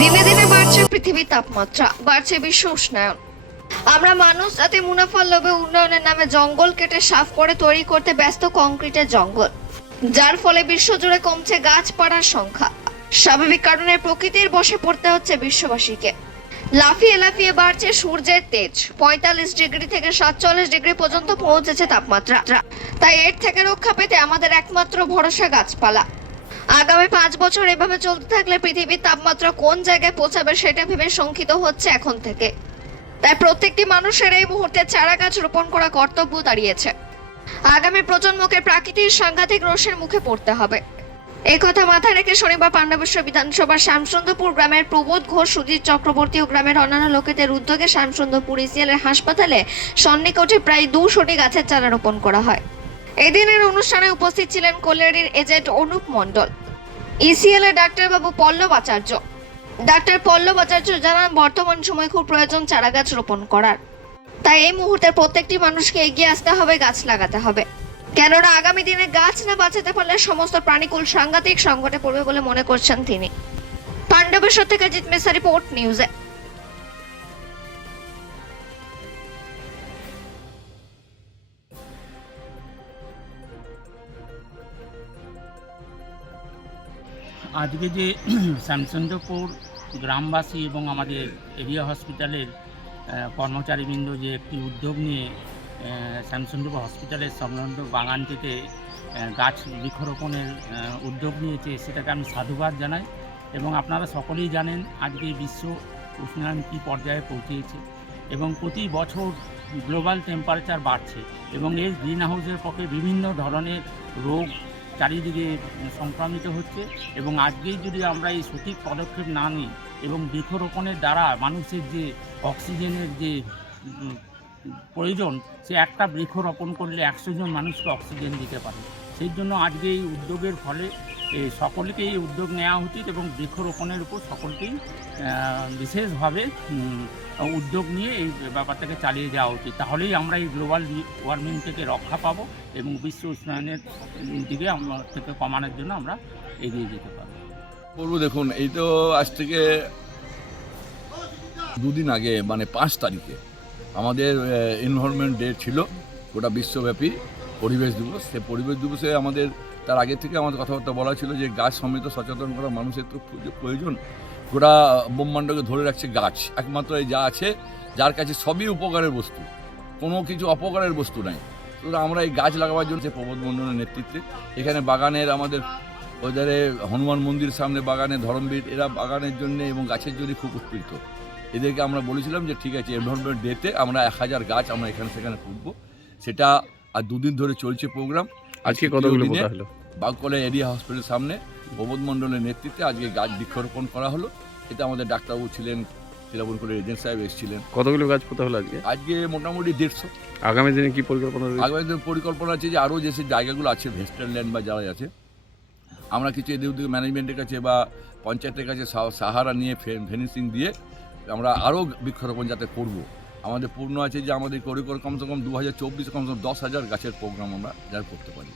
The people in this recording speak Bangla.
দিনে দিনে বাড়ছে পৃথিবীর তাপমাত্রা, বাড়ছে বিশ্ব উষ্ণায়ন। আমরা মানুষ যাতে মুনাফার লোভে উন্নয়নের নামে জঙ্গল কেটে সাফ করে তৈরি করতে ব্যস্ত কংক্রিটের জঙ্গল, যার ফলে বিশ্বজুড়ে কমছে গাছপাড়ার সংখ্যা। স্বাভাবিক কারণে প্রকৃতির বশে পড়তে হচ্ছে বিশ্ববাসীকে। লাফিয়ে লাফিয়ে বাড়ছে সূর্যের তেজ, পঁয়তাল্লিশ ডিগ্রি থেকে সাতচল্লিশ ডিগ্রি পর্যন্ত পৌঁছেছে তাপমাত্রা। তাই এর থেকে রক্ষা পেতে আমাদের একমাত্র ভরসা গাছপালা। আগামী পাঁচ বছর এভাবে চলতে থাকলে পৃথিবীর তাপমাত্রা কোন জায়গায় পৌঁছাবে সেটা ভেবে শঙ্কিত হচ্ছে এখন থেকে। তাই প্রত্যেকটি মানুষের এই মুহূর্তে চারা গাছ রোপণ করা কর্তব্য দাঁড়িয়েছে। আগামী প্রজন্মকে প্রাকৃতিক সাংঘাতিক রোষের মুখে পড়তে হবে। কথা মাথায় রেখে শনিবার পাণ্ডবেশ্বর বিধানসভার শ্যামসুন্দরপুর গ্রামের প্রবোধ ঘোষ, সুজিত চক্রবর্তী ও গ্রামের অন্যান্য লোকেদের উদ্যোগে শ্যামসুন্দরপুর ইসিএলের হাসপাতালে সন্নিকটে প্রায় দুশোটি গাছের চারা রোপণ করা হয়। এদিনের অনুষ্ঠানে উপস্থিত ছিলেন কল্যাণীর এজেন্ট অনুপ মণ্ডল ইসিএল এর ডাক্তারবাবু পল্লব আচার্য। ডাক্তার পল্লব আচার্য জানান, বর্তমান সময় খুব প্রয়োজন চারা গাছ রোপণ করার। তাই এই মুহূর্তে প্রত্যেকটি মানুষকে এগিয়ে আসতে হবে, গাছ লাগাতে হবে। কেননা আগামী দিনে গাছ না বাঁচাতে পারলে সমস্ত প্রাণীকুল সাংঘাতিক সংকটে পড়বে বলে মনে করছেন তিনি। পাণ্ডবেশ্বর থেকে জিত মেসা রিপোর্ট নিউজে। আজকে যে শ্যামচন্দ্রপুর গ্রামবাসী এবং আমাদের এরিয়া হসপিটালের কর্মচারীবৃন্দ যে একটি উদ্যোগ নিয়ে শ্যামচন্দ্রপুর হসপিটালের সংলগ্ন বাগান থেকে গাছ বৃক্ষরোপণের উদ্যোগ নিয়েছে, সেটাকে আমি সাধুবাদ জানাই। এবং আপনারা সকলেই জানেন আজকে বিশ্ব উষ্ণায়ন কী পর্যায়ে পৌঁছেছে। এবং প্রতি বছর গ্লোবাল টেম্পারেচার বাড়ছে এবং এই গ্রিন হাউসের পক্ষে বিভিন্ন ধরনের রোগ চারিদিকে সংক্রামিত হচ্ছে এবং আজকেই যদি আমরা এই সঠিক পদক্ষেপ না নিই এবং বৃক্ষরোপণের দ্বারা মানুষের যে অক্সিজেনের যে প্রয়োজন, সে একটা বৃক্ষরোপণ করলে একশো জন মানুষকে অক্সিজেন দিতে পারে। সেই জন্য আজকে এই উদ্যোগের ফলে এ, সকলকেই এই উদ্যোগ নেওয়া উচিত এবং বৃক্ষরোপণের উপর সকলকেই বিশেষভাবে উদ্যোগ নিয়ে এই ব্যাপারটাকে চালিয়ে যাওয়া উচিত। তাহলেই আমরা এই গ্লোবাল ওয়ার্মিং থেকে রক্ষা পাবো এবং বিশ্ব উষ্ণায়নের দিকে আমরা থেকে কমানোর জন্য আমরা এগিয়ে যেতে পারব। করব দেখুন এই তো আজ থেকে দুদিন আগে মানে পাঁচ তারিখে আমাদের এনভায়রনমেন্ট ডে ছিল গোটা বিশ্বব্যাপী। পরিবেশ দিবস, সেই পরিবেশ দিবসে আমাদের, তার আগে থেকে আমাদের কথাবার্তা বলা ছিল যে গাছ সমৃদ্ধ সচেতন করা মানুষের তো প্রয়োজ- প্রয়োজন। গোটা ব্রহ্মাণ্ডকে ধরে রাখছে গাছ। একমাত্র এই যা আছে, যার কাছে সবই উপকারের বস্তু। কোনো কিছু অপকারের বস্তু নাই। সুতরাং আমরা এই গাছ লাগাবার জন্য যে প্রবোধ মণ্ডলের নেতৃত্বে, এখানে বাগানের আমাদের ওইধারে হনুমান মন্দির সামনে বাগানে ধরমবীর, এরা বাগানের জন্য এবং গাছের জন্য খুব উৎপীড়িত। এদেরকে আমরা বলেছিলাম যে, ঠিক আছে এনভারনমেন্ট ডেতে আমরা এক হাজার গাছ আমরা এখানে সেখানে পুঁতবো। সেটা আর দুদিন ধরে চলছে প্রোগ্রাম আজকে কতগুলো হলো বাগকলে এরিয়া হসপিটালের সামনে প্রবোধ মণ্ডলের নেতৃত্বে আজকে গাছ বৃক্ষরোপণ করা হলো। এটা আমাদের ডাক্তারবাবু ছিলেন তিলাবুরপুরের এজেন্ট সাহেব এসেছিলেন। কতগুলো গাছ পোতা হলো আজকে? আজকে মোটামুটি দেড়শো। আগামী দিনে কি পরিকল্পনা আগামী দিনে পরিকল্পনা আছে যে আরও যে সে জায়গাগুলো আছে ভেস্টার্ন ল্যান্ড বা যারা আছে আমরা কিছু এদের উদ্যোগে ম্যানেজমেন্টের কাছে বা পঞ্চায়েতের কাছে সাহারা নিয়ে ফেনিসিং দিয়ে আমরা আরও বৃক্ষরোপণ যাতে করব। আমাদের পূর্ণ আছে যে আমাদের করে করে কমসে কম দু হাজার চব্বিশে, কমসে কম দশ হাজার গাছের প্রোগ্রাম আমরা যার করতে পারি।